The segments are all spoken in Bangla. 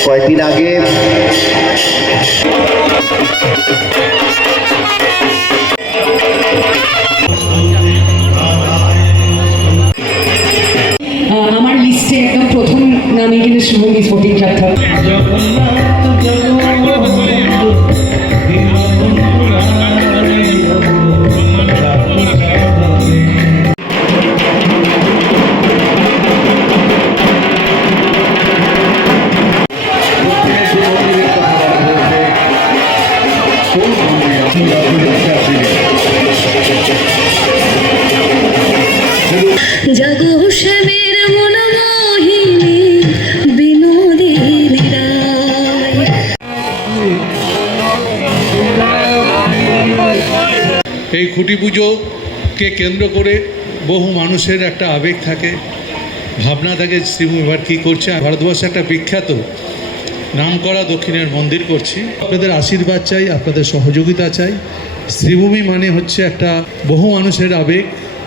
কয়েকদিন আগে আমার লিস্টে একদম প্রথম নামে কিন্তু শুভঙ্গী স্পোর্টিং ক্লাব এই খুঁটি পুজোকে কেন্দ্র করে বহু মানুষের একটা আবেগ থাকে। ভাবনা থাকে শ্রীভূমি এবার কী করছে। ভারতবর্ষে একটা বিখ্যাত নামকরা দক্ষিণের মন্দির করছি। আপনাদের আশীর্বাদ চাই, আপনাদের সহযোগিতা চাই। শ্রীভূমি মানে হচ্ছে একটা বহু মানুষের আবেগ।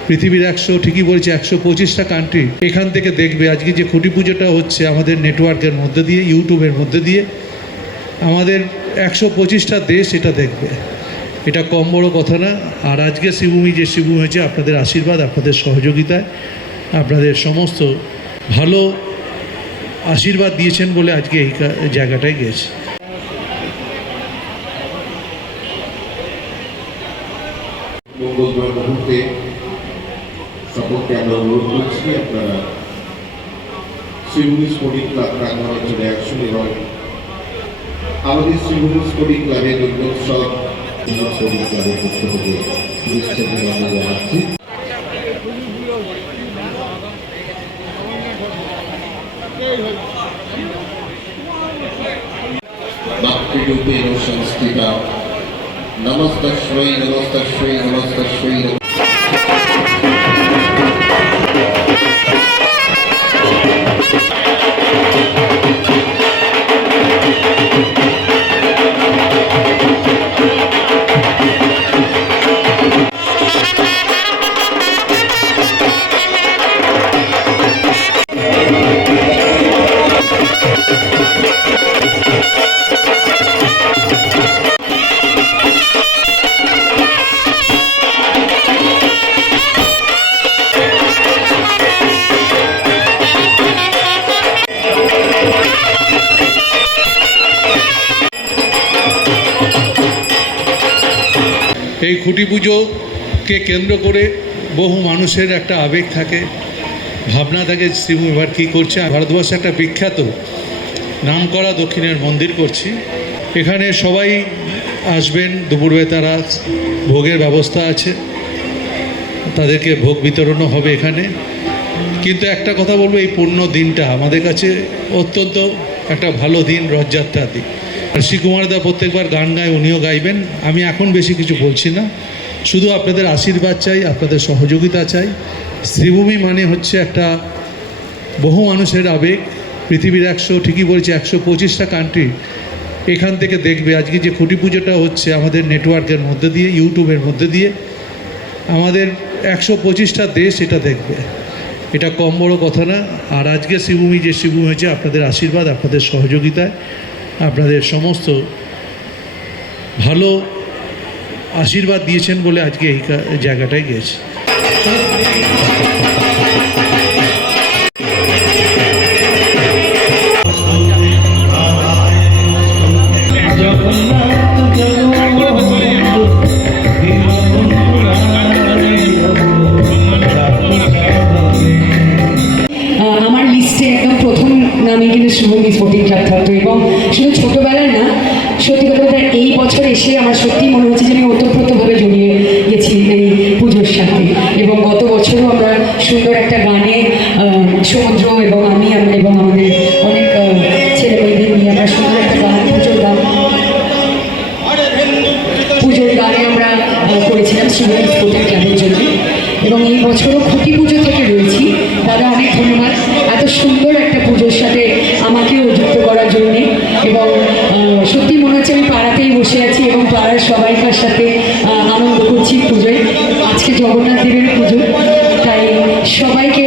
পৃথিবীর একশো, ঠিকই বলছে, একশো পঁচিশটা কান্ট্রি এখান থেকে দেখবে আজকে যে খুঁটি পুজোটা হচ্ছে আমাদের নেটওয়ার্কের মধ্যে দিয়ে ইউটিউবের মধ্যে দিয়ে, আমাদের একশো পঁচিশটা দেশ এটা দেখবে। এটা কম বড় কথা না। আর আজকে শিবভূমি যে শিবভূমি হয়েছে, আপনাদের আশীর্বাদ, আপনাদের সহযোগিতায় আপনাদের সমস্ত ভালো আশীর্বাদ দিয়েছেন বলে আজকে এই জায়গাটায় আপনারা শ্রীভূমি আমাদের শ্রীভূমি স্পোর্টিং ক্লাবের দুর্গোৎসব স্পোর্টিং ক্লাবের পক্ষ থেকে শুভেচ্ছা জানাতে খুঁটি পুজোকে কেন্দ্র করে বহু মানুষের একটা আবেগ থাকে। ভাবনা থাকে শ্রীভূমি এবার কী করছে। ভারতবর্ষে একটা বিখ্যাত নামকরা দক্ষিণের মন্দির করছি। এখানে সবাই আসবেন দুপুরবে তারা ভোগের ব্যবস্থা আছে। তাদেরকে ভোগ বিতরণও হবে এখানে। কিন্তু একটা কথা বলব, এই পূর্ণ দিনটা আমাদের কাছে অত্যন্ত একটা ভালো দিন রথযাত্রার দিন। আর শ্রীকুমার দা প্রত্যেকবার গান গায়, উনিও গাইবেন। আমি এখন বেশি কিছু বলছি না। শুধু আপনাদের আশীর্বাদ চাই, আপনাদের সহযোগিতা চাই। শ্রীভূমি মানে হচ্ছে একটা বহু মানুষের আবেগ। পৃথিবীর একশো, ঠিকই বলছে, একশো পঁচিশটা কান্ট্রি এখান থেকে দেখবে। আজকে যে খুঁটি পুজোটা হচ্ছে আমাদের নেটওয়ার্কের মধ্যে দিয়ে ইউটিউবের মধ্যে দিয়ে, আমাদের একশো পঁচিশটা দেশ এটা দেখবে। এটা কম বড় কথা না। আর আজকে শিবভূমি যে শিবভূমি হয়েছে, আপনাদের আশীর্বাদ, আপনাদের সহযোগিতায় আপনাদের সমস্ত ভালো আশীর্বাদ দিয়েছেন বলে আজকে এই জায়গাটায় গেছে নামে কিন্তু সুমন স্পোর্টিং ক্লাব থাকতো এবং শুধু ছোটোবেলায় না, সত্যি কথা বলতে এই বছর এসে আমার সত্যি মনে হচ্ছে যে আমি ওতপ্রোতভাবে জড়িয়ে গেছি এই পুজোর সাথে। এবং গত বছরও আমরা সুন্দর একটা গানে সমুদ্র এবং আমি এবং আমাদের বছরও ক্ষতি পুজো থেকে রয়েছি। দাদা, অনেক ধন্যবাদ। এত সুন্দর একটা পুজোর সাথে আমাকেও যুক্ত করার জন্যে এবং সত্যি মনে হচ্ছে আমি পাড়াতেই বসে আছি এবং পাড়ার সবাইকার সাথে আনন্দ করছি পুজোয়। আজকে জগন্নাথ দেবের পুজো। তাই সবাইকে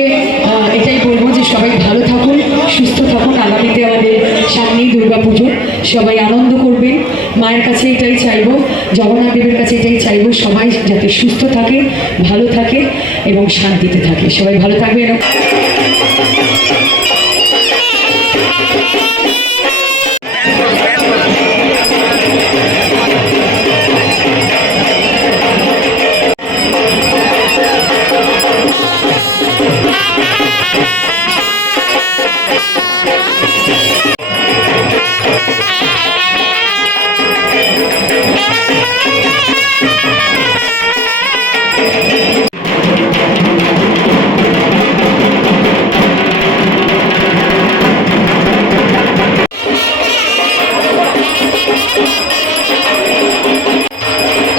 এটাই বলব যে সবাই ভালো থাকুন, সুস্থ থাকুন। আগামীতে আমাদের সামনেই দুর্গা পুজো সবাই আনন্দ করবেন। মায়ের কাছে এটাই চাইব। জগন্নাথ দেবের কাছে এটাই চাইব, সবাই যাতে সুস্থ থাকে, ভালো থাকে এবং শান্তিতে থাকে। সবাই ভালো থাকবে এবং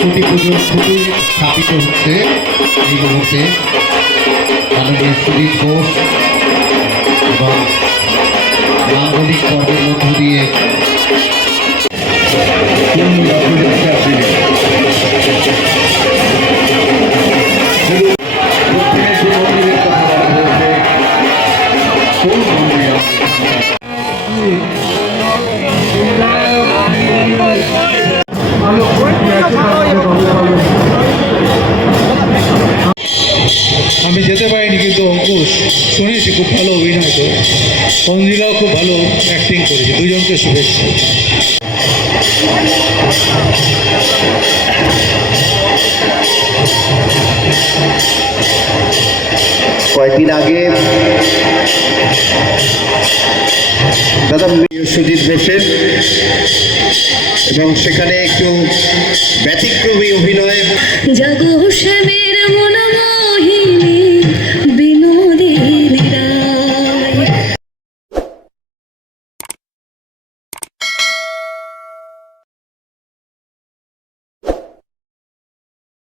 ছুটি পুজোর ছুটি স্থাপিত হচ্ছে এই মুহূর্তে মাননীয় সুদীপ ঘোষ এবং মাঙ্গলিক পর্বের মধ্য দিয়ে আমি ভালো অভিনয় তো অঞ্জিলাও খুব ভালো অ্যাক্টিং করেছে। দুজনকে শুভেচ্ছা। কয়েকদিন আগে দাদা সুজিত ঘোষের এবং সেখানে একটু ব্যতিক্রমী অভিনয়। জাগো শ্যামে